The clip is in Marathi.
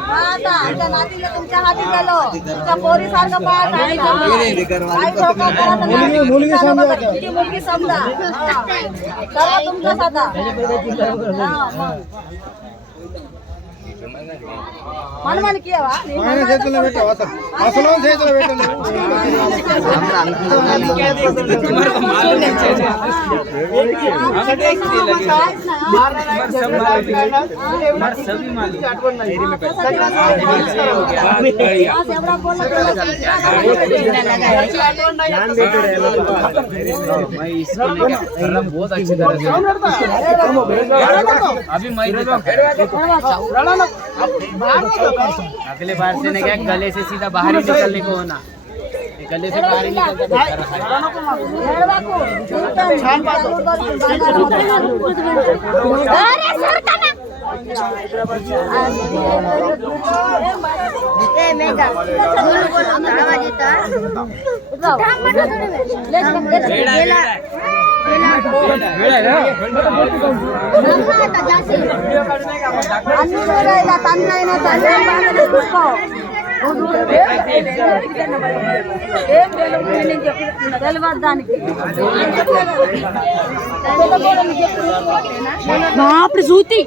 आता आमच्या नातीला तुमच्या हाती गेलो तुमच्या पोरी सारखं पाहत मुलगी समजा सर्व तुमचाच आता मन मन किया बहुत अच्छी तरह अभी अगले बार से ने क्या गले से सीधा बाहर ही निकलने को होना गले से बाहर ही बाप रे सूती